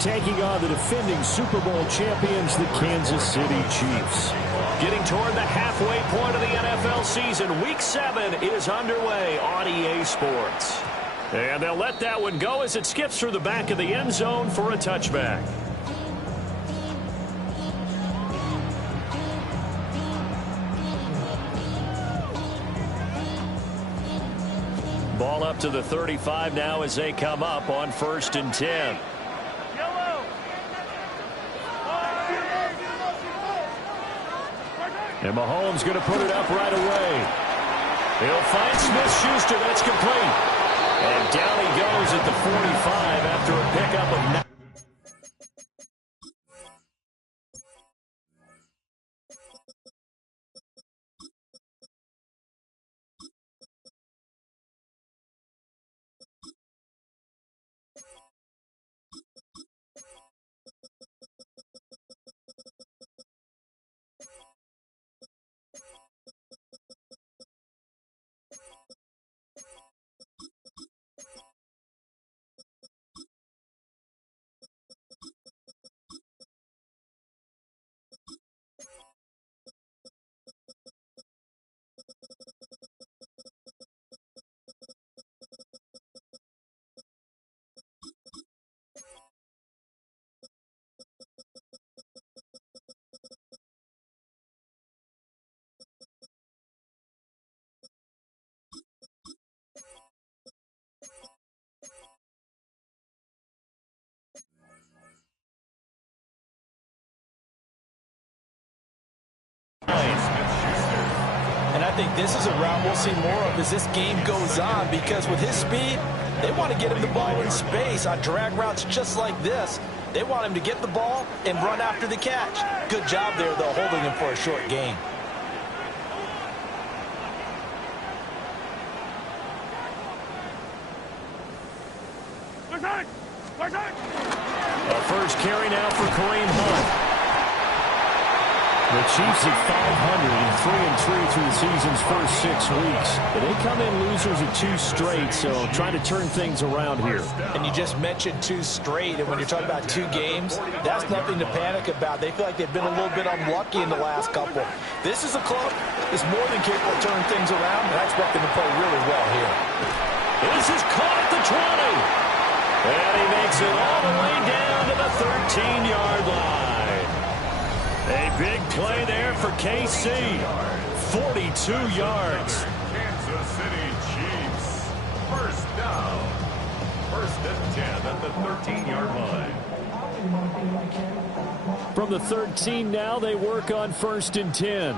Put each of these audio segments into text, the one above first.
taking on the defending Super Bowl champions, the Kansas City Chiefs. Getting toward the halfway point of the NFL season, Week 7 is underway on EA Sports. And they'll let that one go as it skips through the back of the end zone for a touchback. Ball up to the 35 now as they come up on 1st and 10. And Mahomes going to put it up right away. He'll find Smith-Schuster. That's complete. And down he goes at the 45 after a pickup of 9. And I think this is a route we'll see more of as this game goes on, because with his speed, they want to get him the ball in space on drag routes just like this. They want him to get the ball and run after the catch. Good job there, though, holding him for a short gain. A first carry now for Kareem Hunt. The Chiefs at 500 and 3-3 through the season's first 6 weeks. But they come in losers of 2 straight, so trying to turn things around here. And you just mentioned 2 straight, and when you're talking about 2 games, that's nothing to panic about. They feel like they've been a little bit unlucky in the last couple. This is a club that's more than capable of turning things around, and I expect them to play really well here. This is caught at the 20. And he makes it all the way down to the 13-yard line. A big play there for KC. 42 yards. Kansas City Chiefs. First down. 1st and 10 at the 13-yard line. From the 13 now, they work on 1st and 10.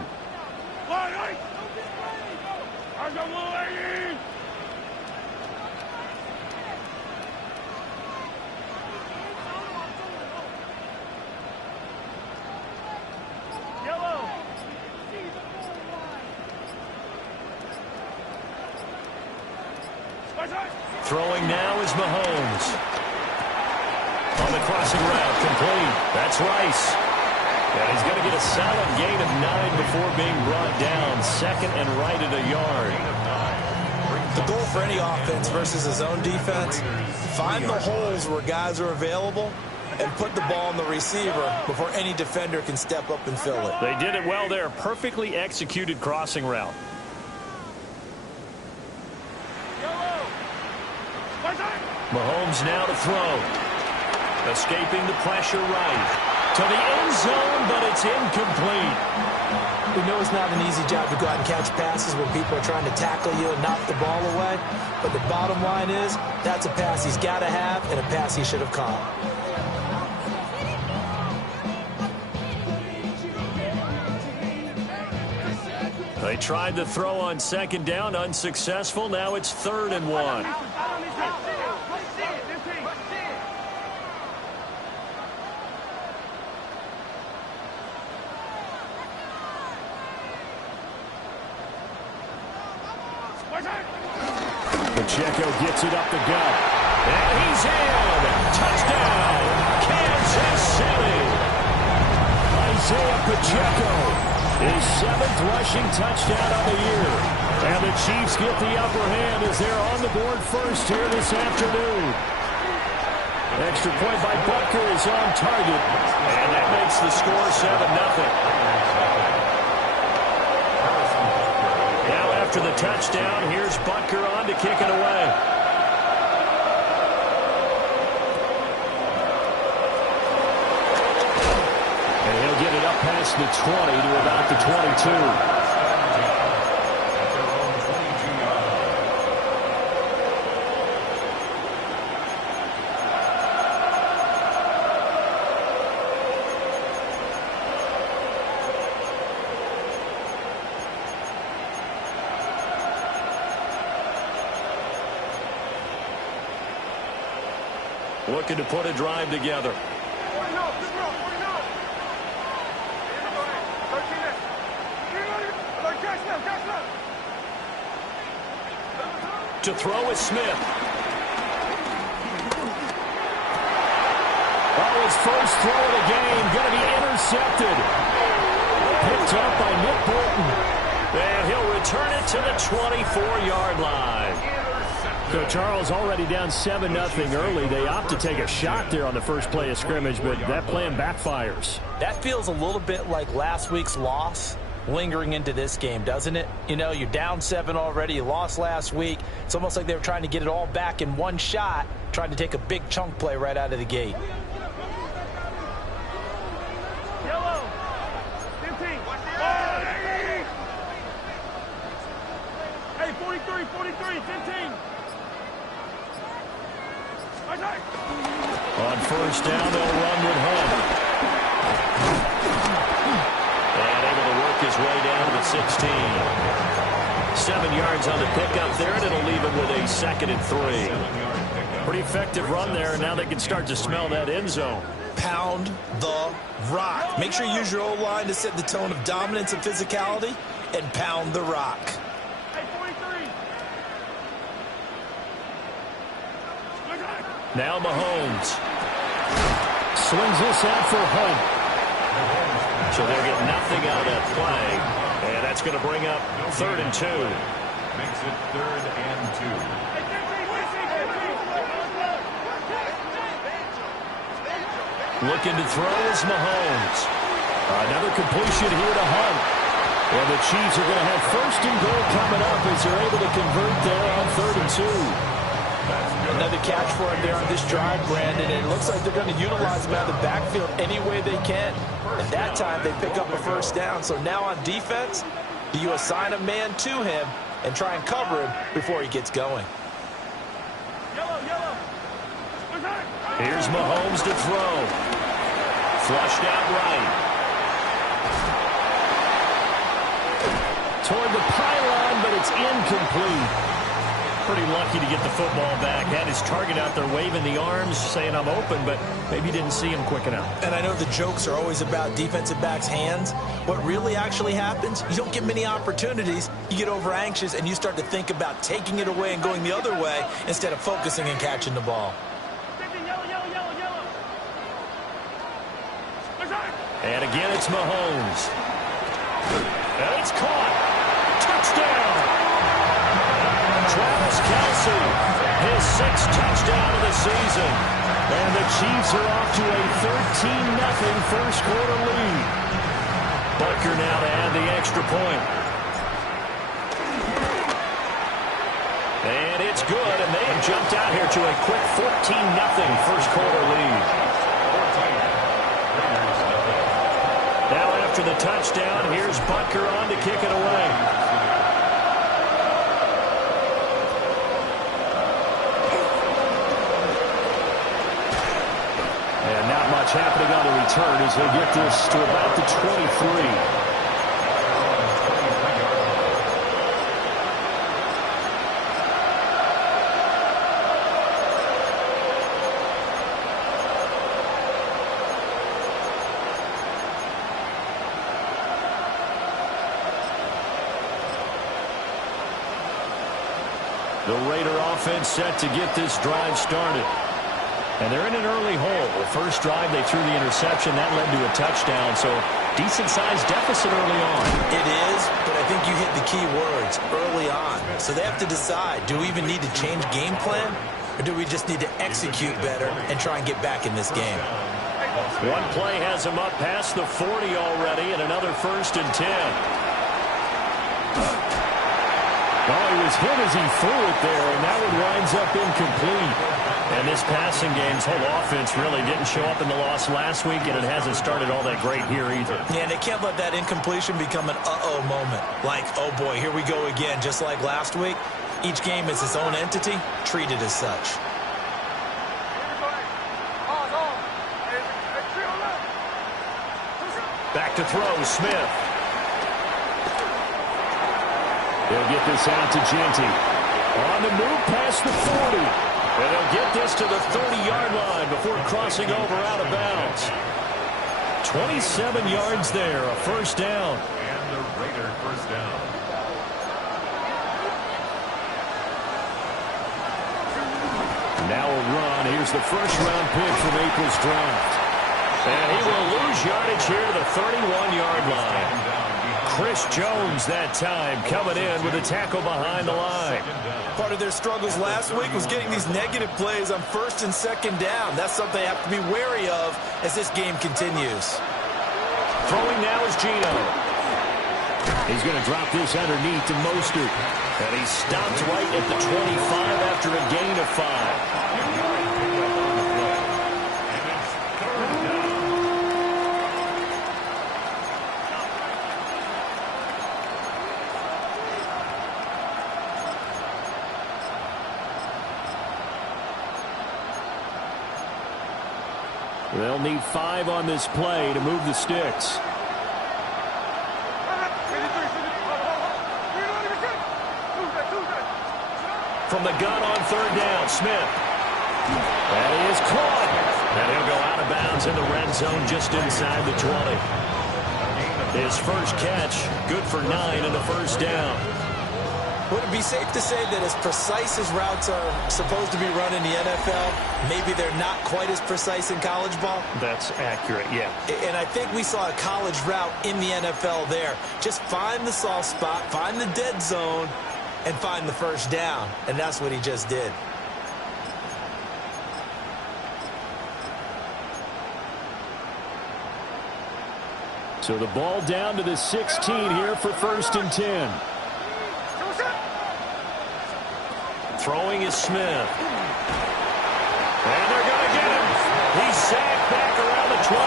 Throwing now is Mahomes. On the crossing route, complete. That's Rice. And he's going to get a solid gain of 9 before being brought down. 2nd and right at a yard. The goal for any offense versus his own defense, find the holes where guys are available and put the ball on the receiver before any defender can step up and fill it. They did it well there. Perfectly executed crossing route. Mahomes now to throw. Escaping the pressure right. To the end zone, but it's incomplete. We know it's not an easy job to go out and catch passes when people are trying to tackle you and knock the ball away. But the bottom line is, that's a pass he's got to have and a pass he should have caught. They tried to throw on 2nd down, unsuccessful. Now it's 3rd and 1. Pacheco gets it up the gut. And he's in. Touchdown, Kansas City. Isaiah Pacheco, his 7th rushing touchdown of the year. And the Chiefs get the upper hand as they're on the board first here this afternoon. Extra point by Butker is on target. And that makes the score 7-0. Now after the touchdown, here's Butker on to kick it away. And he'll get it up past the 20 to about the 22. Looking to put a drive together. To throw is Smith. Oh, his first throw of the game going to be intercepted. Picked up by Nick Bolton. And he'll return it to the 24-yard line. So Charles already down 7-0 early. They opt to take a shot there on the first play of scrimmage, but that plan backfires. That feels a little bit like last week's loss lingering into this game, doesn't it? You know, you're down 7 already. You lost last week. It's almost like they were trying to get it all back in one shot, trying to take a big chunk play right out of the gate. Yellow. 15. Hey, 43, 15. On first down, they'll run with Hunt. And able to work his way down to the 16. 7 yards on the pickup there, and it'll leave him with a 2nd and 3. Pretty effective run there, and now they can start to smell that end zone. Pound the rock. Make sure you use your O-line to set the tone of dominance and physicality, and pound the rock. Hey, 43. Now Mahomes. Swings this out for Hunt. So they'll get nothing out of that play. And that's going to bring up 3rd and 2. Makes it 3rd and 2. Looking to throw is Mahomes. Another completion here to Hunt. And the Chiefs are going to have 1st and goal coming up as they're able to convert there on 3rd and 2. Another catch for him there on this drive, Brandon, and it looks like they're going to utilize him out of the backfield any way they can. At that time, they pick up a 1st down. So now on defense, do you assign a man to him and try and cover him before he gets going? Here's Mahomes to throw. Flushed out right. Toward the pylon, but it's incomplete. Pretty lucky to get the football back. Had his target out there waving the arms, saying I'm open, but maybe didn't see him quick enough. And I know the jokes are always about defensive backs' hands. What really actually happens, you don't get many opportunities. You get over anxious, and you start to think about taking it away and going the other way instead of focusing and catching the ball. And again, it's Mahomes. And it's caught. Touchdown. Travis Kelce, his 6th touchdown of the season. And the Chiefs are off to a 13-0 first quarter lead. Butker now to add the extra point. And it's good, and they have jumped out here to a quick 14-0 first quarter lead. Now after the touchdown, here's Butker on to kick it away. Happening on the return as they get this to about the 23. The Raider offense set to get this drive started. And they're in an early hole. The first drive, they threw the interception. That led to a touchdown. So decent-sized deficit early on. It is, but I think you hit the key words, early on. So they have to decide, do we even need to change game plan? Or do we just need to execute better and try and get back in this game? One play has him up past the 40 already, and another 1st and 10. Oh, he was hit as he threw it there, and that one winds up incomplete. And this passing game's whole offense really didn't show up in the loss last week, and it hasn't started all that great here either. Yeah, and they can't let that incompletion become an uh-oh moment. Like, oh boy, here we go again, just like last week. Each game is its own entity, treated as such. Back to throw, Smith. They'll get this out to Genty. On the move past the 40. And they'll get this to the 30-yard line before crossing over out of bounds. 27 yards there, a 1st down. And the Raider 1st down. Now a run. Here's the 1st-round pick from April's draft. And he will lose yardage here to the 31-yard line. Chris Jones that time coming in with a tackle behind the line. Part of their struggles last week was getting these negative plays on 1st and 2nd down. That's something they have to be wary of as this game continues. Throwing now is Gino. He's going to drop this underneath to Mostert. And he stopped right at the 25 after a gain of 5. They'll need 5 on this play to move the sticks. From the gun on 3rd down, Smith. That is caught. And he'll go out of bounds in the red zone just inside the 20. His 1st catch, good for 9 in the 1st down. Would it be safe to say that as precise as routes are supposed to be run in the NFL, maybe they're not quite as precise in college ball? That's accurate, yeah. And I think we saw a college route in the NFL there. Just find the soft spot, find the dead zone, and find the 1st down. And that's what he just did. So the ball down to the 16 here for 1st and 10. Throwing is Smith. And they're going to get him. He's sacked back around the 28.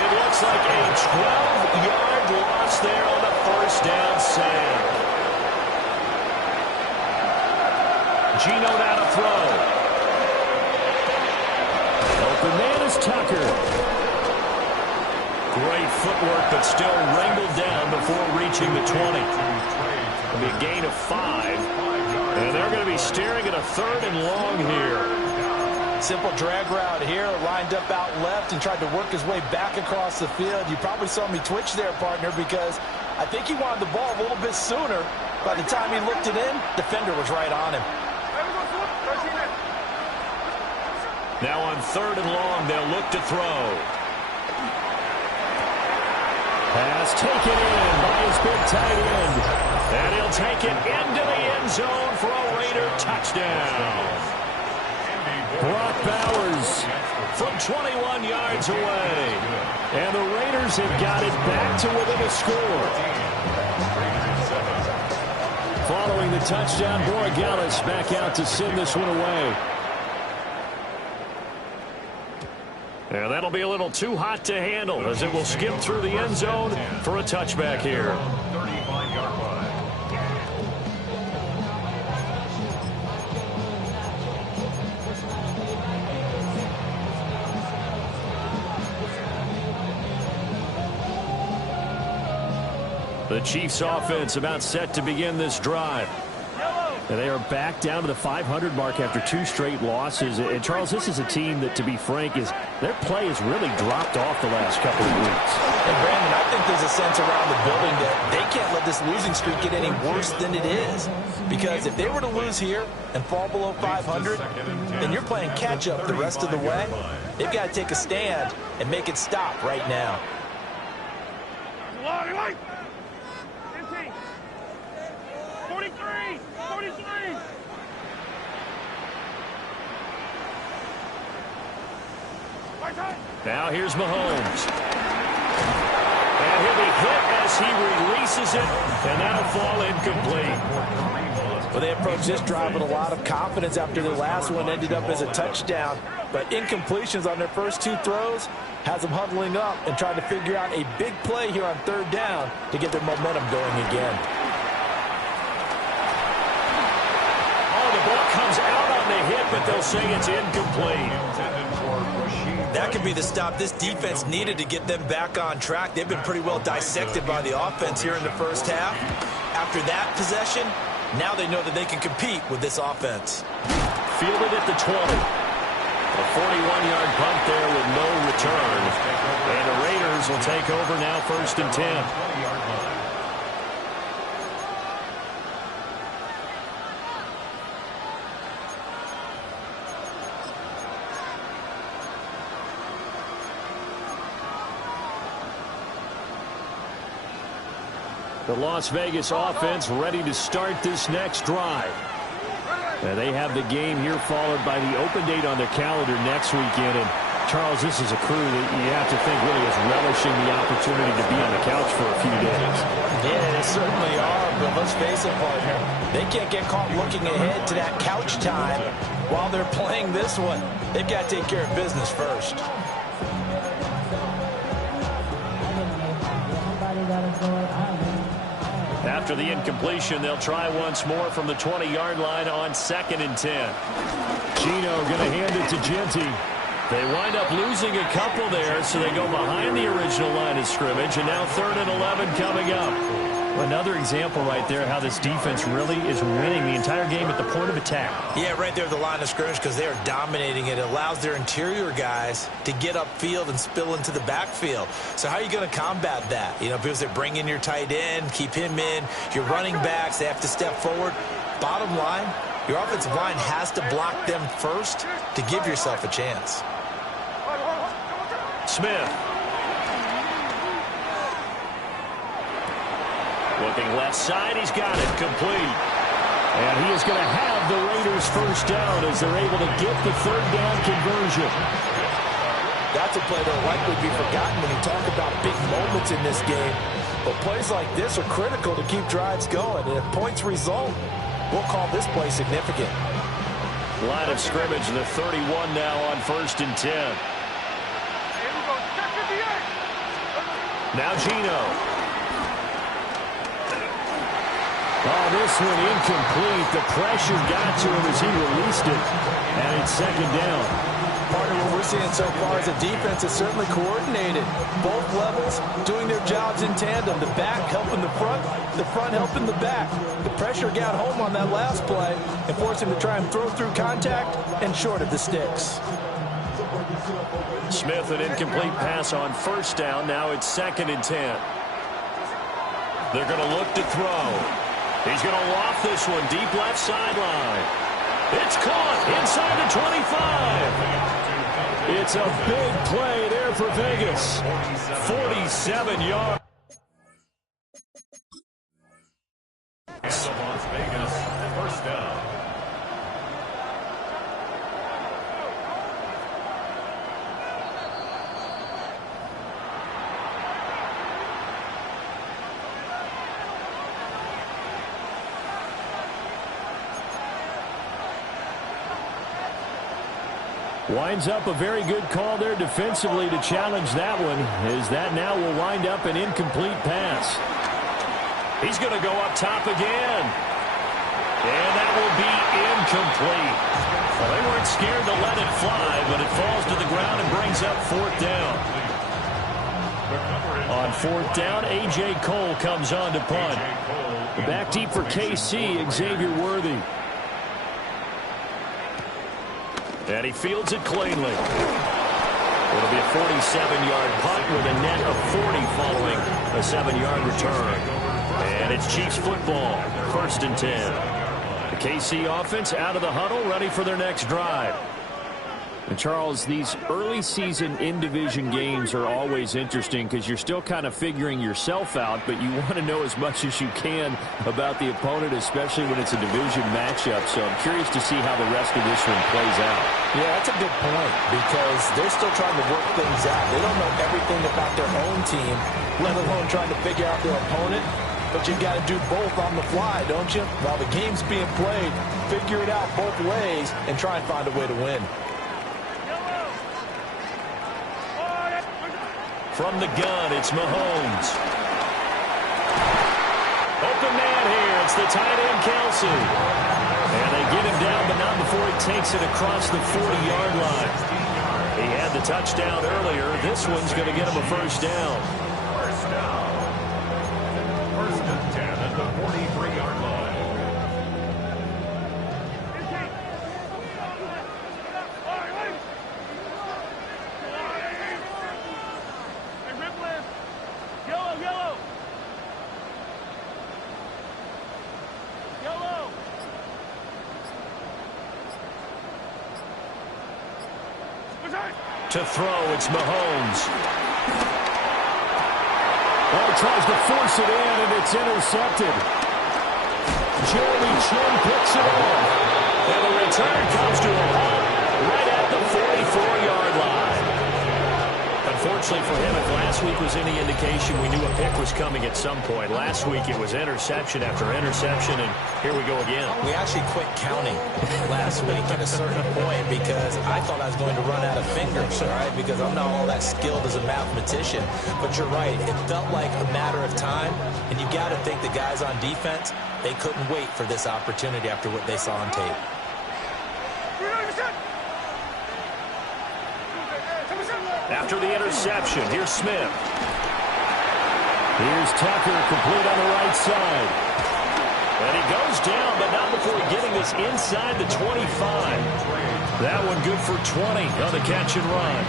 It looks like a 12-yard loss there on the 1st down sack. Gino now to throw. Open man is Tucker. Great footwork, but still wrangled down before reaching the 20. It'll be a gain of 5. And they're going to be staring at a 3rd and long here. Simple drag route here, lined up out left and tried to work his way back across the field. You probably saw me twitch there, partner, because I think he wanted the ball a little bit sooner. By the time he looked it in, defender was right on him. Now on 3rd and long, they'll look to throw. Pass taken in by his big tight end. And he'll take it into the end zone for a Raider touchdown. Brock Bowers from 21 yards away. And the Raiders have got it back to within a score. Following the touchdown, Borregales back out to send this one away. And that'll be a little too hot to handle as it will skip through the end zone for a touchback here. 35-yard line. The Chiefs offense about set to begin this drive. And they are back down to the 500 mark after 2 straight losses. And, Charles, this is a team that, to be frank, their play has really dropped off the last couple of weeks. And, Brandon, I think there's a sense around the building that they can't let this losing streak get any worse than it is. Because if they were to lose here and fall below 500, then you're playing catch-up the rest of the way. They've got to take a stand and make it stop right now. 43. Now here's Mahomes. And he'll be hit as he releases it, and that'll fall incomplete. Well, they approached this drive with a lot of confidence after their last one ended up as a touchdown. But incompletions on their first two throws has them huddling up and trying to figure out a big play here on third down to get their momentum going again. Oh, the ball comes out on the hit, but they'll say it's incomplete. That could be the stop this defense needed to get them back on track. They've been pretty well dissected by the offense here in the first half. After that possession, now they know that they can compete with this offense. Fielded at the 20. A 41-yard punt there with no return. And the Raiders will take over now, 1st and 10. The Las Vegas offense ready to start this next drive. And they have the game here followed by the open date on their calendar next weekend. And Charles, this is a crew that you have to think really is relishing the opportunity to be on the couch for a few days. Yeah, they certainly are, but let's face it, partner. They can't get caught looking ahead to that couch time while they're playing this one. They've got to take care of business first. After the incompletion, they'll try once more from the 20-yard line on 2nd and 10. Gino going to hand it to Genty. They wind up losing a couple there, so they go behind the original line of scrimmage, and now 3rd and 11 coming up. Another example right there how this defense really is winning the entire game at the point of attack. Yeah, right there at the line of scrimmage because they are dominating it. It allows their interior guys to get upfield and spill into the backfield. So how are you going to combat that? You know, because they bring in your tight end, keep him in. Your running backs, they have to step forward. Bottom line, your offensive line has to block them first to give yourself a chance. Smith. Looking left side, he's got it, complete. And he is going to have the Raiders first down as they're able to get the third down conversion. That's a play that will likely be forgotten when you talk about big moments in this game. But plays like this are critical to keep drives going. And if points result, we'll call this play significant. Line of scrimmage, the 31 now on 1st and 10. Now Gino. Oh, this one incomplete. The pressure got to him as he released it. And it's 2nd down. Partner, what we're seeing so far is a defense is certainly coordinated. Both levels doing their jobs in tandem. The back helping the front helping the back. The pressure got home on that last play and forced him to try and throw through contact and short of the sticks. Smith, an incomplete pass on 1st down. Now it's 2nd and 10. They're going to look to throw. He's going to loft this one deep left sideline. It's caught inside the 25. It's a big play there for Vegas. 47 yards. Las Vegas, 1st down. Winds up a very good call there defensively to challenge that one, as that now will wind up an incomplete pass. He's going to go up top again. And that will be incomplete. Well, they weren't scared to let it fly, but it falls to the ground and brings up 4th down. On 4th down, A.J. Cole comes on to punt. Back deep for KC, Xavier Worthy. And he fields it cleanly. It'll be a 47-yard punt with a net of 40 following a 7-yard return. And it's Chiefs football, 1st and 10. The KC offense out of the huddle, ready for their next drive. And Charles, these early season in-division games are always interesting because you're still kind of figuring yourself out, but you want to know as much as you can about the opponent, especially when it's a division matchup. So I'm curious to see how the rest of this one plays out. Yeah, that's a good point because they're still trying to work things out. They don't know everything about their own team, let alone trying to figure out their opponent. But you've got to do both on the fly, don't you? While the game's being played, figure it out both ways and try and find a way to win. From the gun, it's Mahomes. Open man here. It's the tight end, Kelsey. And they get him down, but not before he takes it across the 40-yard line. He had the touchdown earlier. This one's going to get him a first down. First down. First and 10 at the 43-yard line. To throw, it's Mahomes. Oh, he tries to force it in, and it's intercepted. Jeremy Chin picks it off. And the return comes to a halt right at the 44-yard line. Unfortunately for him, if last week was any indication, we knew a pick was coming at some point. Last week it was interception after interception, and here we go again. We actually quit counting last week at a certain point because I thought I was going to run out of fingers, all right, because I'm not all that skilled as a mathematician. But you're right. It felt like a matter of time, and you got to think the guys on defense, they couldn't wait for this opportunity after what they saw on tape. After the interception, here's Smith. Here's Tucker, complete on the right side. And he goes down, but not before getting this inside the 25. That one good for 20 on the catch and run.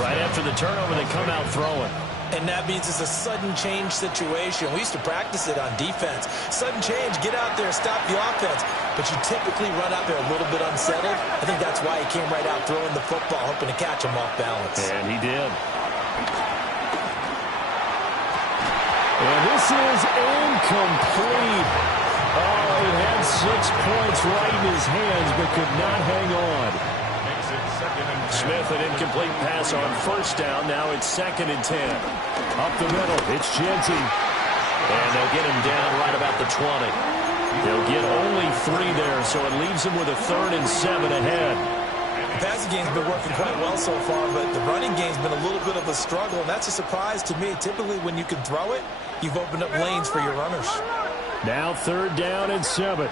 Right after the turnover, they come out throwing. And that means it's a sudden change situation. We used to practice it on defense. Sudden change, get out there, stop the offense. But you typically run out there a little bit unsettled. I think that's why he came right out throwing the football, hoping to catch him off balance. And he did. And this is incomplete. Oh, he had 6 points right in his hands, but could not hang on. Smith, an incomplete pass on first down. Now it's 2nd and 10. Up the middle, it's Genty. And they'll get him down right about the 20. They'll get only 3 there, so it leaves them with a 3rd and 7 ahead. The passing game's been working quite well so far, but the running game's been a little bit of a struggle, and that's a surprise to me. Typically, when you can throw it, you've opened up lanes for your runners. Now 3rd down and 7.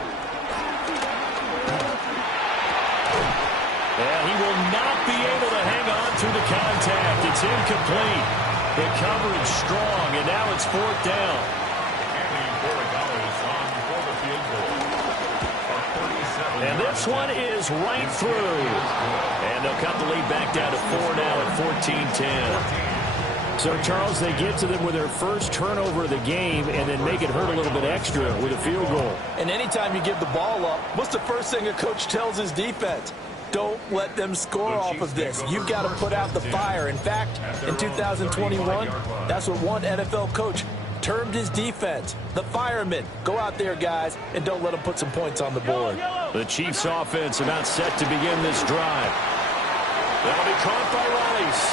And he will not be able to hang on through the contact. It's incomplete. The coverage strong, and now it's 4th down. And this one is right through. And they'll cut the lead back down to 4 now at 14-10. So, Charles, they get to them with their first turnover of the game and then make it hurt a little bit extra with a field goal. And anytime you give the ball up, what's the first thing a coach tells his defense? Don't let them score off of this. You've got to put out the fire. In fact, in 2021, that's what one NFL coach termed his defense, the firemen. Go out there, guys, and don't let them put some points on the board. The Chiefs offense about set to begin this drive. That'll be caught by Rice.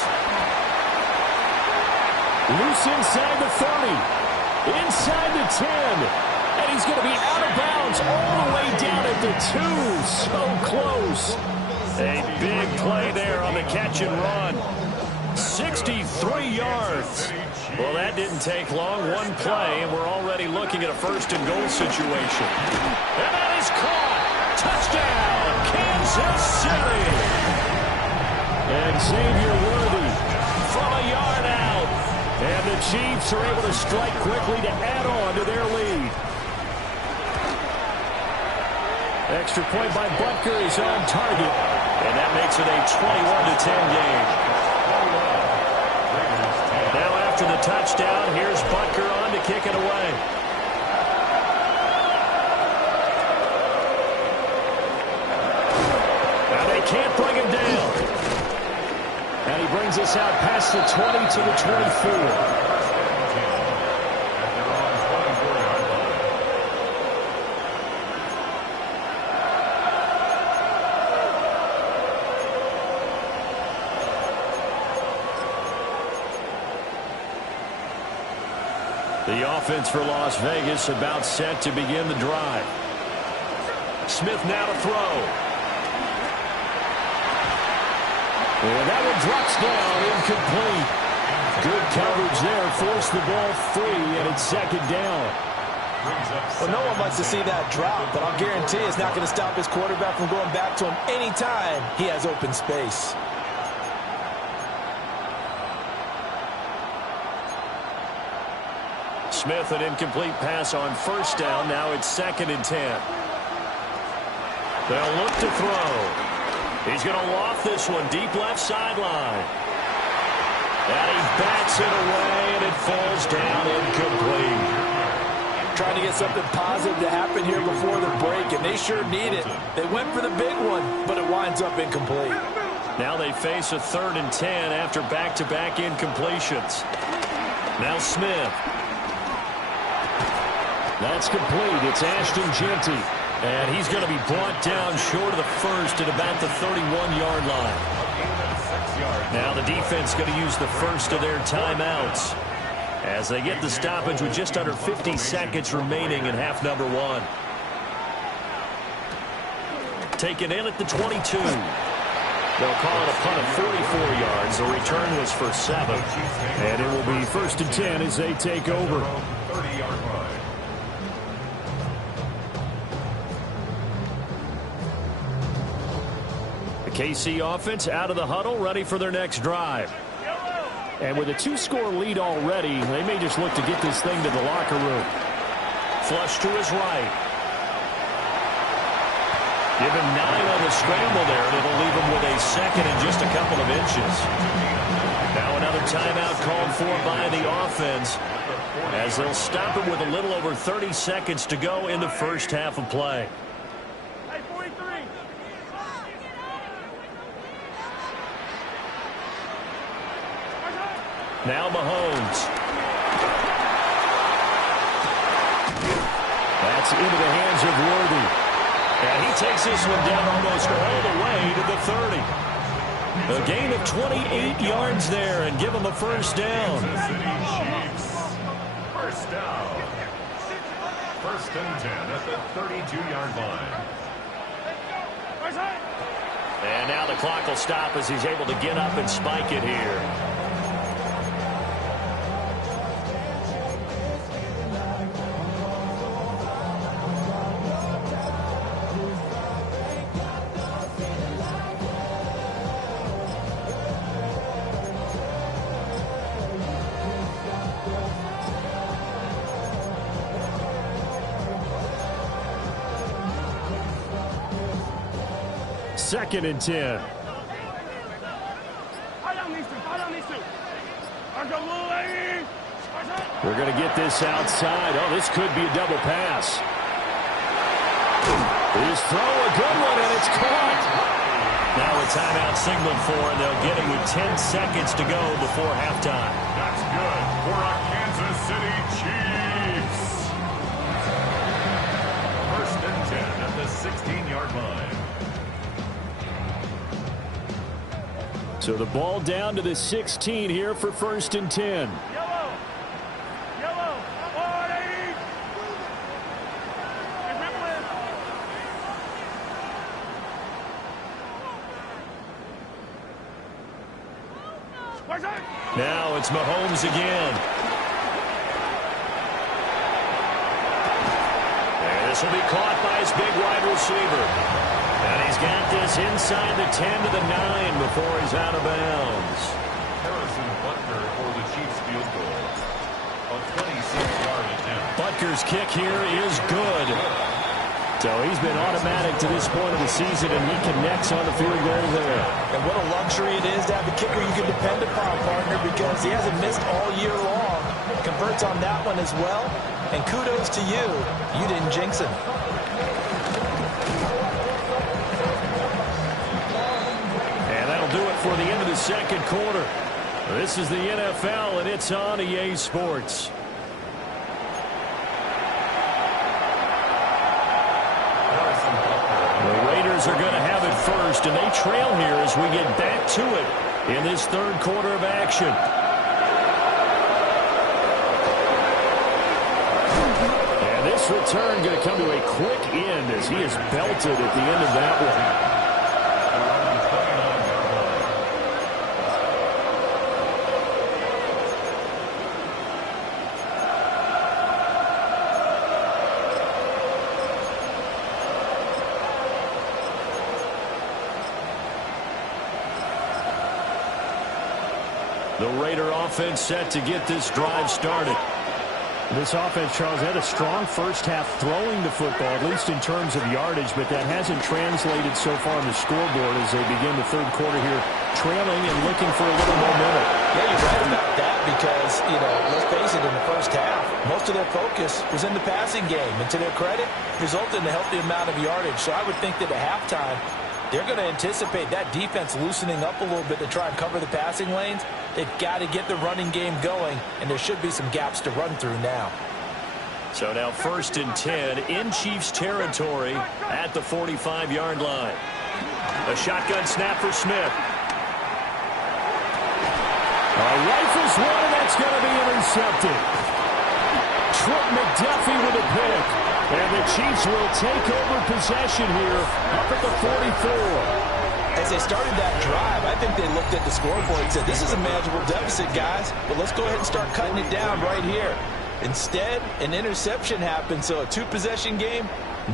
Loose inside the 30, inside the 10, and he's going to be out of bounds all the way down at the 2. So close. A big play there on the catch and run. 63 yards. Well, that didn't take long. One play, and we're already looking at a 1st and goal situation. And that is caught. Touchdown, Kansas City. And Xavier Worthy from a yard out. And the Chiefs are able to strike quickly to add on to their lead. Extra point by Butker is on target. And that makes it a 21-10 game. Now after the touchdown, here's Butker on to kick it away. And they can't bring him down. And he brings us out past the 20 to the 24. The offense for Las Vegas about set to begin the drive. Smith now to throw. And that one drops down, incomplete. Good coverage there, forced the ball free, and it's second down. Well, no one likes to see that drop, but I'll guarantee it's not going to stop his quarterback from going back to him anytime he has open space. Smith, an incomplete pass on first down. Now it's 2nd and 10. They'll look to throw. He's going to loft this one deep left sideline. And he backs it away, and it falls down incomplete. Trying to get something positive to happen here before the break, and they sure need it. They went for the big one, but it winds up incomplete. Now they face a 3rd and 10 after back-to-back incompletions. Now Smith. That's complete. It's Ashton Genty. And he's going to be brought down short of the first at about the 31-yard line. Now the defense going to use the first of their timeouts as they get the stoppage with just under 50 seconds remaining in half number 1. Taken in at the 22. They'll call it a punt of 44 yards. The return was for 7. And it will be 1st and 10 as they take over. 30-yard line. KC offense out of the huddle, ready for their next drive. And with a 2-score lead already, they may just look to get this thing to the locker room. Flush to his right. Give him 9 on the scramble there, and it'll leave him with a 2nd and just a couple of inches. Now another timeout called for by the offense as they'll stop it with a little over 30 seconds to go in the first half of play. Now Mahomes. That's into the hands of Worthy. And he takes this one down almost all the way to the 30. A gain of 28 yards there and give him a first down. Kansas City Chiefs. First down. 1st and 10 at the 32-yard line. And now the clock will stop as he's able to get up and spike it here. Second and 10. We're going to get this outside. Oh, this could be a double pass. His throw, a good one, and it's caught. Now a timeout signaled for, and they'll get it with 10 seconds to go before halftime. That's good for a Kansas City Chiefs. 1st and 10 at the 16-yard line. So the ball down to the 16 here for 1st and 10. Now it's Mahomes again. And this will be caught by his big wide receiver. And he's got this inside the 10 to the 9 before he's out of bounds. Harrison Butker for the Chiefs field goal. A 26-yard attempt. Butker's kick here is good. So he's been automatic to this point of the season, and he connects on the field goal there. And what a luxury it is to have a kicker you can depend upon, partner, because he hasn't missed all year long. Converts on that one as well. And kudos to you. You didn't jinx him. And that'll do it for the end of the second quarter. This is the NFL, and it's on EA Sports. The Raiders are going to have it first, and they trail here as we get back to it in this third quarter of action. And this return going to come to a quick end as he is belted at the end of that one. The Raider offense set to get this drive started. This offense, Charles, had a strong first half throwing the football, at least in terms of yardage, but that hasn't translated so far on the scoreboard as they begin the third quarter here, trailing and looking for a little momentum. Yeah, you're right about that because, let's face it, in the first half, most of their focus was in the passing game. And to their credit, resulted in a healthy amount of yardage. So I would think that at halftime, they're going to anticipate that defense loosening up a little bit to try and cover the passing lanes. They've got to get the running game going, and there should be some gaps to run through now. So now 1st and 10 in Chiefs territory at the 45-yard line. A shotgun snap for Smith. Rifles one, and that's going to be intercepted. Trent McDuffie with a pick. And the Chiefs will take over possession here up at the 44. As they started that drive, I think they looked at the scoreboard and said, this is a manageable deficit, guys, but let's go ahead and start cutting it down right here. Instead, an interception happened, so a two-possession game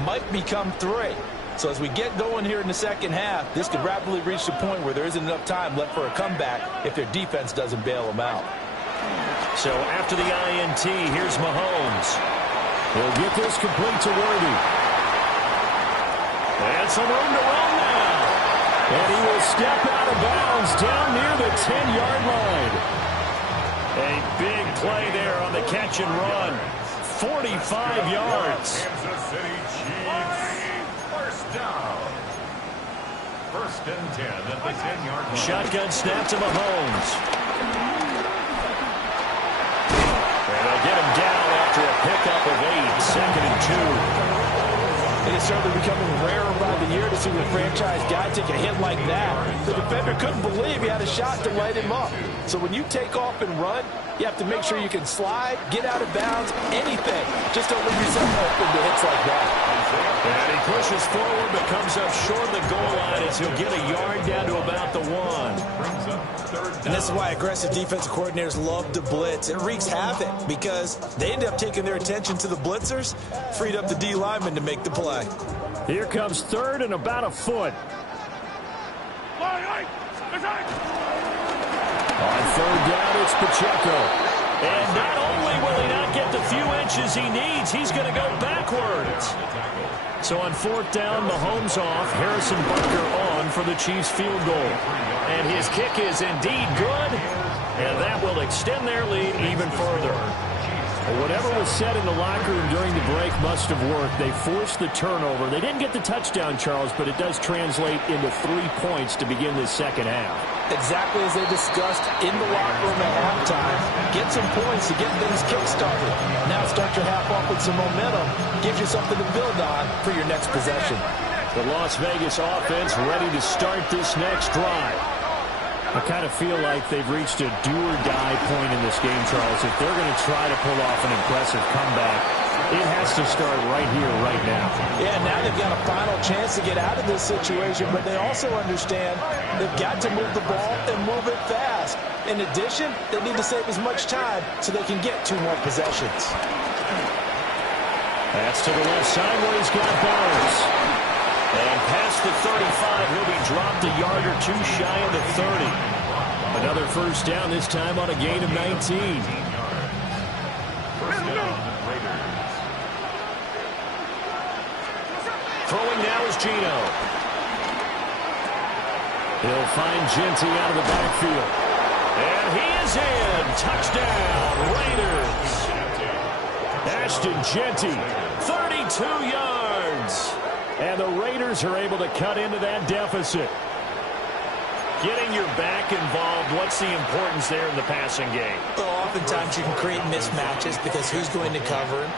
might become 3. So as we get going here in the second half, this could rapidly reach the point where there isn't enough time left for a comeback if their defense doesn't bail them out. So after the INT, here's Mahomes. He'll get this complete to Worthy. And some room to run now. And he will step out of bounds down near the 10-yard line. A big play there on the catch and run. 45 yards. Kansas City Chiefs. First down. 1st and 10 at the 10-yard line. Shotgun snap to Mahomes. And they'll get him down after a pickup of 8. 2nd and 2. It is certainly becoming rarer by the year to see a franchise guy take a hit like that. The defender couldn't believe he had a shot to light him up. So when you take off and run, you have to make sure you can slide, get out of bounds, anything. Just don't leave yourself open to hits like that. And he pushes forward but comes up short of the goal line as he'll get a yard down to about the 1. And this is why aggressive defensive coordinators love to blitz. It wreaks havoc because they end up taking their attention to the blitzers, freed up the D lineman to make the play. Here comes 3rd and about a foot. On 3rd down, it's Pacheco. And not only will he not get the few inches he needs, he's going to go backwards. So on 4th down, Mahomes off, Harrison Butker on for the Chiefs field goal. And his kick is indeed good, and that will extend their lead even further. Whatever was said in the locker room during the break must have worked. They forced the turnover. They didn't get the touchdown, Charles, but it does translate into 3 points to begin this second half. Exactly as they discussed in the locker room at halftime. Get some points to get things kick-started. Now start your half off with some momentum. Gives you something to build on for your next possession. The Las Vegas offense ready to start this next drive. I kind of feel like they've reached a do-or-die point in this game, Charles. If they're going to try to pull off an impressive comeback, it has to start right here, right now. Yeah, now they've got a final chance to get out of this situation, but they also understand they've got to move the ball and move it fast. In addition, they need to save as much time so they can get 2 more possessions. That's to the left side where he's got Bowers. And past the 35, he'll be dropped a yard or 2 shy of the 30. Another 1st down, this time on a gain of 19. 1st down, Raiders. Throwing now is Geno. He'll find Genty out of the backfield. And he is in. Touchdown, Raiders. Ashton Genty, 32 yards. And the Raiders are able to cut into that deficit. Getting your back involved, what's the importance there in the passing game? Well, oftentimes you can create mismatches because who's going to cover him,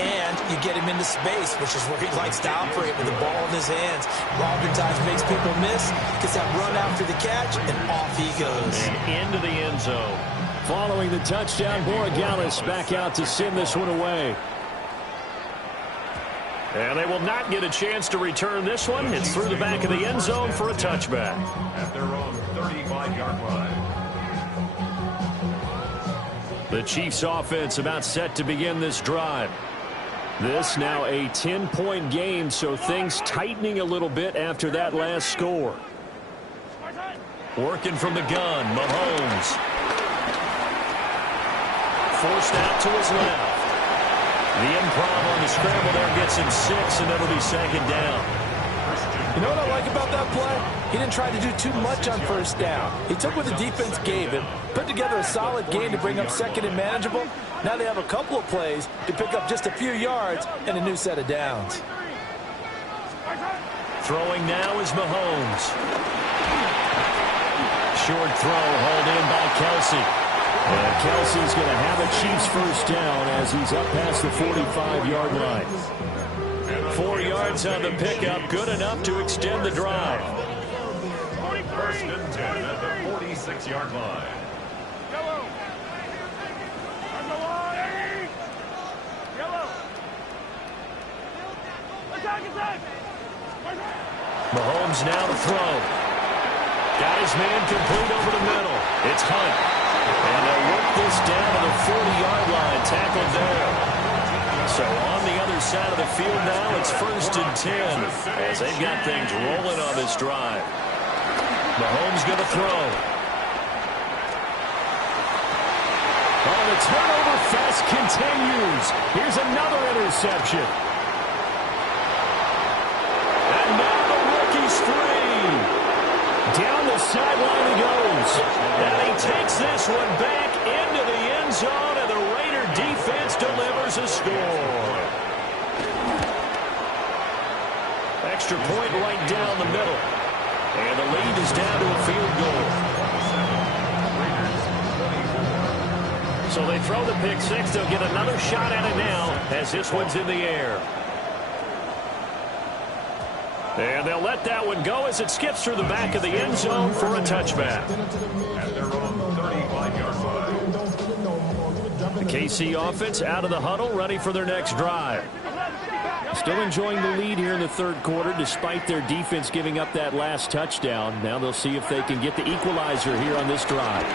and you get him into space, which is where he likes to operate with the ball in his hands. Oftentimes makes people miss, gets that run after the catch, and off he goes. And into the end zone. Following the touchdown, Borregales back out to send this one away. And they will not get a chance to return this one. It's through the back of the end zone for a touchback. At their own 35-yard line. The Chiefs offense about set to begin this drive. This now a 10-point game, so things tightening a little bit after that last score. Working from the gun, Mahomes. Forced out to his left. The improv on the scramble there gets him 6, and it'll be second down. You know what I like about that play? He didn't try to do too much on first down. He took what the defense gave him, put together a solid game to bring up second and manageable. Now they have a couple of plays to pick up just a few yards and a new set of downs. Throwing now is Mahomes. Short throw hauled in by Kelsey. And Kelsey's going to have a Chiefs first down as he's up past the 45-yard line. 4 yards on the pickup, good enough to extend the drive. First and 10 at the 46-yard line. Yellow. Yellow. Attack. Mahomes now to throw. Got his man complete over the middle. It's Hunt. And they'll work this down to the 40-yard line, tackled there. So on the other side of the field now, it's first and 10 as they've got things rolling on this drive. Mahomes going to throw. Oh, the turnover fest continues. Here's another interception. And now the rookie's free. Down the sideline he goes. And he takes this one back into the end zone, and the Raider defense delivers a score. Extra point right down the middle. And the lead is down to a field goal. So they throw the pick six. They'll get another shot at it now as this one's in the air. And they'll let that one go as it skips through the back of the end zone for a touchback. At their own 35-yard line. The KC offense out of the huddle, ready for their next drive. Still enjoying the lead here in the third quarter despite their defense giving up that last touchdown. Now they'll see if they can get the equalizer here on this drive.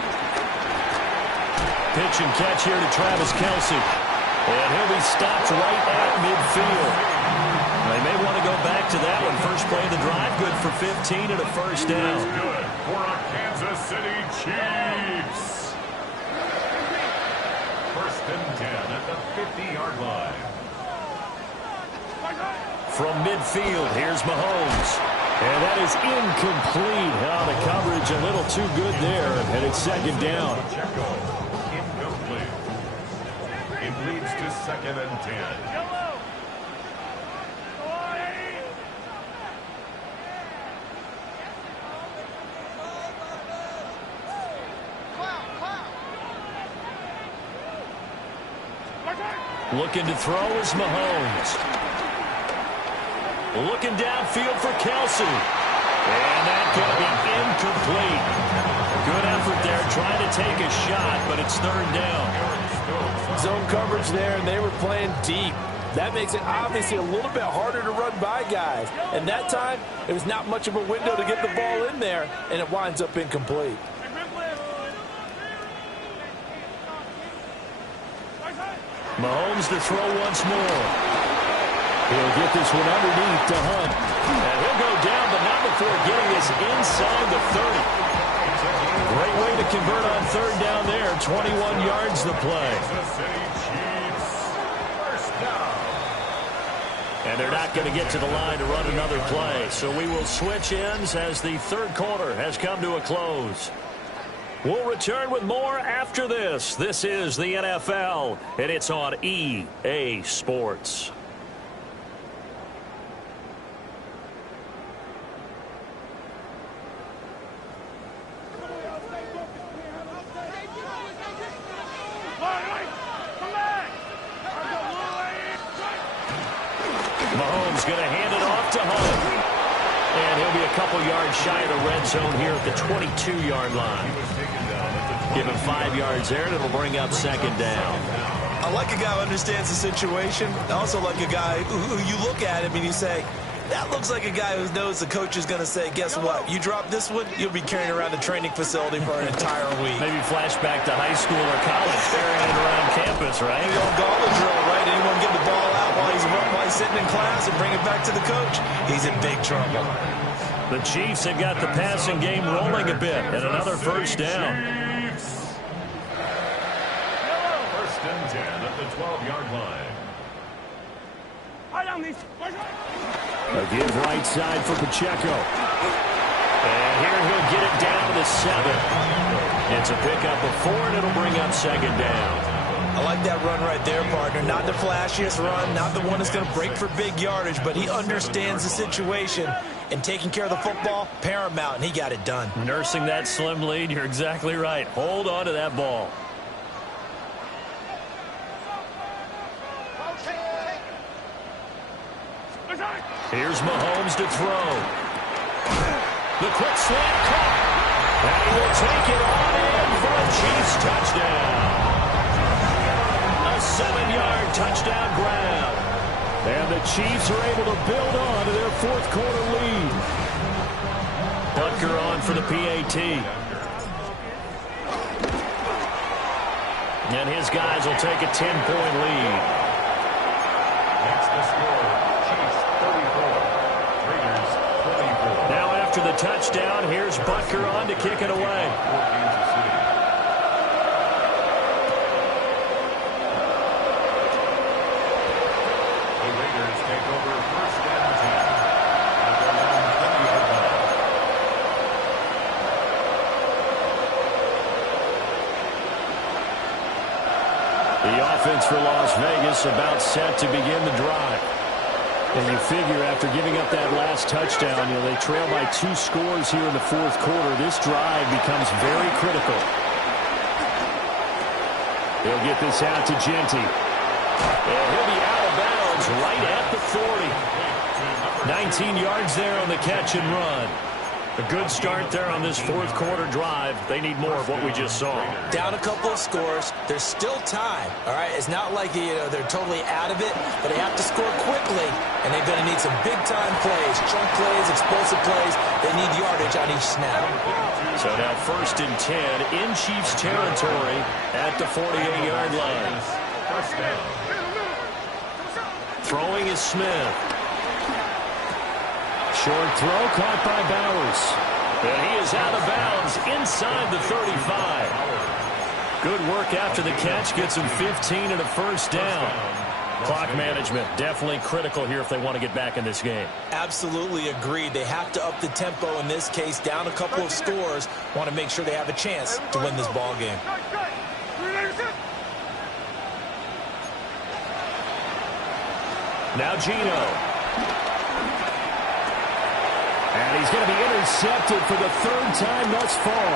Pitch and catch here to Travis Kelce. And he'll be stopped right at midfield. They may want to go back to that one. First play of the drive, good for 15 and a first down. Good for a Kansas City Chiefs. First and 10 at the 50-yard line. From midfield, here's Mahomes. And that is incomplete. Oh, the coverage a little too good there, and it's second down. Incomplete. It leads to second and 10. Looking to throw is Mahomes. Looking downfield for Kelce. And that's going to be incomplete. Good effort there trying to take a shot, but it's third down. Zone coverage there, and they were playing deep. That makes it obviously a little bit harder to run by guys. And that time, it was not much of a window to get the ball in there, and it winds up incomplete. Mahomes to throw once more. He'll get this one underneath to Hunt. And he'll go down, but not before getting this inside the 30. Great way to convert on third down there. 21 yards the play. And they're not going to get to the line to run another play. So we will switch ends as the third quarter has come to a close. We'll return with more after this. This is the NFL, and it's on EA Sports. couple yards shy of the red zone here at the 22-yard line. Give him 5 yards there, and it'll bring up second down. I like a guy who understands the situation. I also like a guy who you look at him and you say, that looks like a guy who knows the coach is going to say, guess what? You drop this one, you'll be carrying around the training facility for an entire week. Maybe flashback to high school or college, carrying it around campus, right? The old gauntlet drill, right? Anyone get the ball out while he's sitting in class and bring it back to the coach? He's in big trouble. The Chiefs have got the passing game rolling a bit, and another first down. First and 10 at the 12-yard line. A give right side for Pacheco. And here he'll get it down to the 7. It's a pickup of 4, and it'll bring up second down. I like that run right there, partner. Not the flashiest run, not the one that's going to break for big yardage, but he understands the situation, and taking care of the football, paramount, and he got it done. Nursing that slim lead, you're exactly right. Hold on to that ball. Here's Mahomes to throw. The quick slant caught. And he will take it on in for a Chiefs touchdown. A 7-yard touchdown grab. And the Chiefs are able to build on to their fourth quarter lead. Butker on for the PAT. And his guys will take a 10-point lead. That's the score. Chiefs 34. Raiders 24. Now after the touchdown, here's Butker on to kick it away. The Raiders take over first and 10. At their own 20-yard line. The offense for Las Vegas about set to begin the drive. And you figure after giving up that last touchdown, they trail by 2 scores here in the fourth quarter. This drive becomes very critical. They'll get this out to Genty. And he'll be out of bounds right at the 40. 19 yards there on the catch and run. A good start there on this fourth quarter drive. They need more of what we just saw. Down a couple of scores. There's still time, all right? It's not like they're totally out of it, but they have to score quickly, and they're going to need some big-time plays, chunk plays, explosive plays. They need yardage on each snap. So now first and 10 in Chiefs territory at the 48-yard line. First down. Throwing is Smith. Short throw caught by Bowers. And he is out of bounds inside the 35. Good work after the catch. Gets him 15 and a first down. Clock management definitely critical here if they want to get back in this game. Absolutely agreed. They have to up the tempo in this case. Down a couple of scores. Want to make sure they have a chance to win this ball game. Now Gino. And he's going to be intercepted for the 3rd time thus far.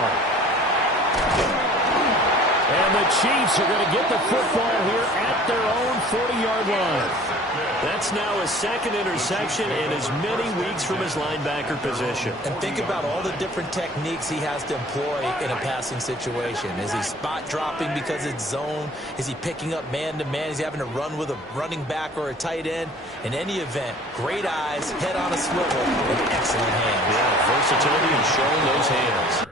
And the Chiefs are going to get the football here at their own 40-yard line. That's now his 2nd interception in as many weeks from his linebacker position. And think about all the different techniques he has to employ in a passing situation. Is he spot dropping because it's zone? Is he picking up man-to-man? Is he having to run with a running back or a tight end? In any event, great eyes, head on a swivel, and excellent hands. Yeah, versatility and showing those hands.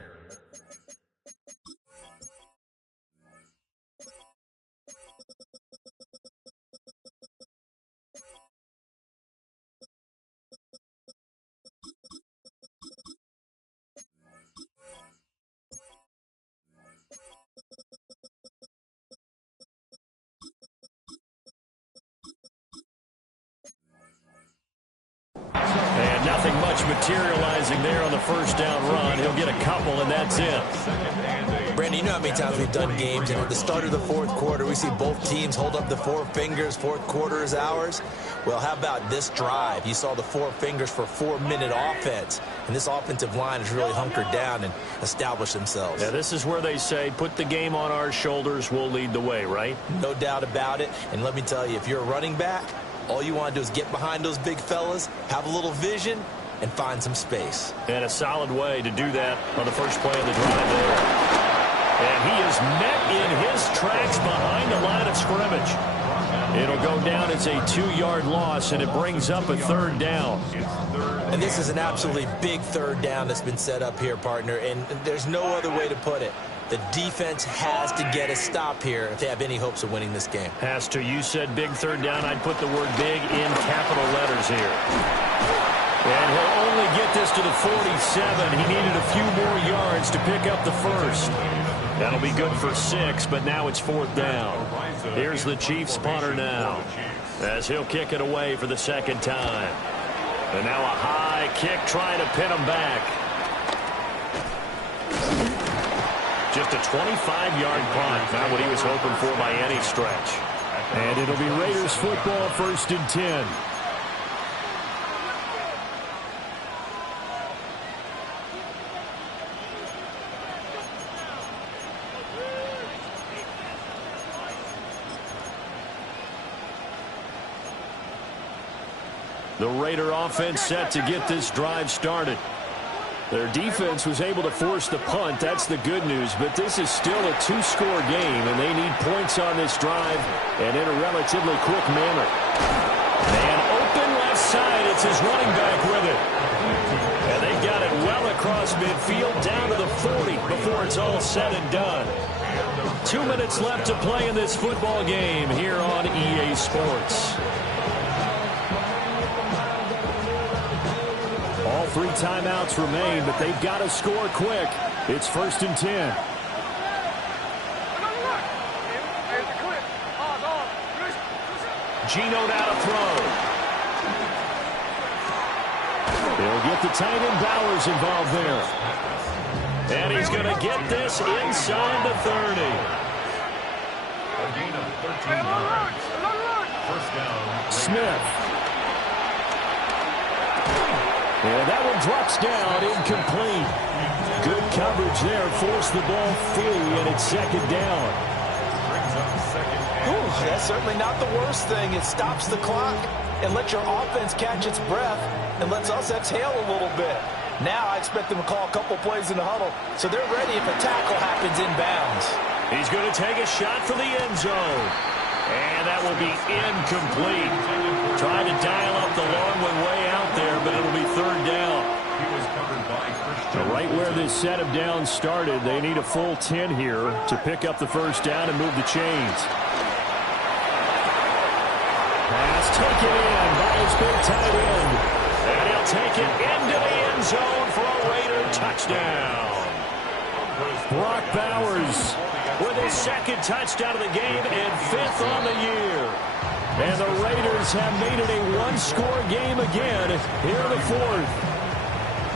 And nothing much materializing there on the first down run. He'll get a couple, and that's it. Brandon, you know how many times we've done games, and at the start of the fourth quarter, we see both teams hold up the 4 fingers, fourth quarter is ours. Well, how about this drive? You saw the 4 fingers for 4-minute offense, and this offensive line has really hunkered down and established themselves. Yeah, this is where they say, put the game on our shoulders, we'll lead the way, right? No doubt about it, and let me tell you, if you're a running back, all you want to do is get behind those big fellas, have a little vision, and find some space. And a solid way to do that on the first play of the drive there. And he is met in his tracks behind the line of scrimmage. It'll go down as a 2-yard loss, and it brings up a 3rd down. And this is an absolutely big 3rd down that's been set up here, partner, and there's no other way to put it. The defense has to get a stop here if they have any hopes of winning this game. Has to. You said big 3rd down. I'd put the word big in capital letters here. And he'll only get this to the 47. He needed a few more yards to pick up the first. That'll be good for 6, but now it's 4th down. Here's the Chiefs punter now, as he'll kick it away for the 2nd time. And now a high kick trying to pin him back. Just a 25-yard punt, not what he was hoping for by any stretch. And it'll be Raiders football, 1st and 10. The Raider offense set to get this drive started. Their defense was able to force the punt. That's the good news. But this is still a 2-score game, and they need points on this drive and in a relatively quick manner. And open left side. It's his running back with it. And they got it well across midfield down to the 40 before it's all said and done. 2 minutes left to play in this football game here on EA Sports. All 3 timeouts remain, but they've got to score quick. It's 1st and 10. Gino now to throw. He'll get the tight end Bowers involved there. And he's going to get this inside the 30. A gain of 13 yards. 1st down. Smith. And that one drops down, incomplete. Good coverage there, forced the ball free, and it's 2nd down. Ooh, that's certainly not the worst thing. It stops the clock and lets your offense catch its breath and lets us exhale a little bit. Now I expect them to call a couple plays in the huddle, so they're ready if a tackle happens inbounds. He's going to take a shot for the end zone. And that will be incomplete. Trying to dial up the long one way out there, but it'll be 3rd down. He was covered by Christian. Right where this set of downs started, they need a full 10 here to pick up the 1st down and move the chains. Pass taken in by his big tight end. And he'll take it into the end zone for a Raider touchdown. Brock Bowers with his 2nd touchdown of the game and 5th on the year. And the Raiders have made it a 1-score game again here in the 4th.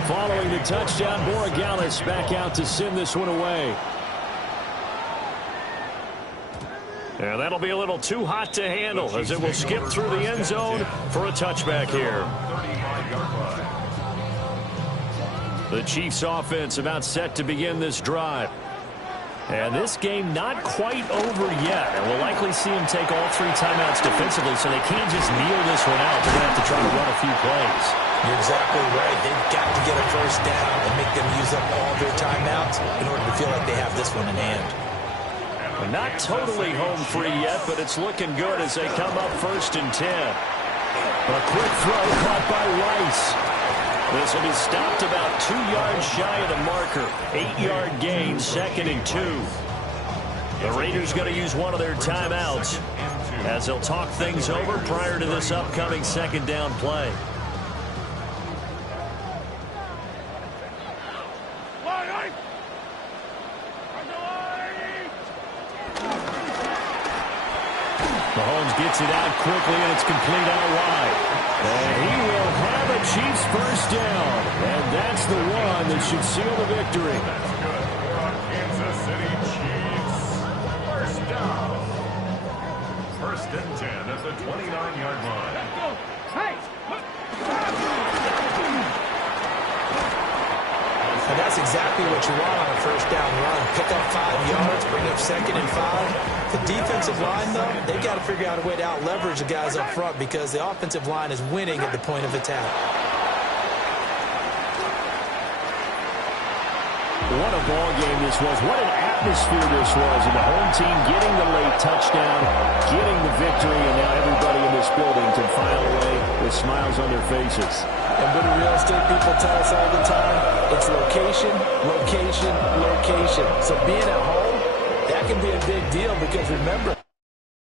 Following the touchdown, Borregales back out to send this one away. And that'll be a little too hot to handle as it will skip through the end zone for a touchback here. The Chiefs offense about set to begin this drive. And this game not quite over yet. And we'll likely see him take all 3 timeouts defensively, so they can't just kneel this one out. They're going to have to try to run a few plays. You're exactly right. They've got to get a 1st down and make them use up all their timeouts in order to feel like they have this one in hand. And not totally home free yet, but it's looking good as they come up 1st and 10. A quick throw caught by Rice. This will be stopped about 2 yards shy of the marker. 8-yard gain, 2nd and 2. The Raiders going to use one of their timeouts as they'll talk things over prior to this upcoming 2nd down play. Mahomes gets it out quickly, and it's complete out wide. And he will have a Chiefs 1st down. And that's the one that should seal the victory. That's good for our Kansas City Chiefs. 1st down. 1st and 10 at the 29-yard line. Let's go. Hey! And that's exactly what you want on a 1st down run. Pick up 5 yards, bring up 2nd and 5. The defensive line, though, they've got to figure out a way to out-leverage the guys up front because the offensive line is winning at the point of attack. what a ball game this was. What an atmosphere this was. And the home team getting the late touchdown, getting the victory, and now everybody in this building can file away with smiles on their faces. And what do real estate people tell us all the time? It's location, location, location. So being at home, that can be a big deal because remember,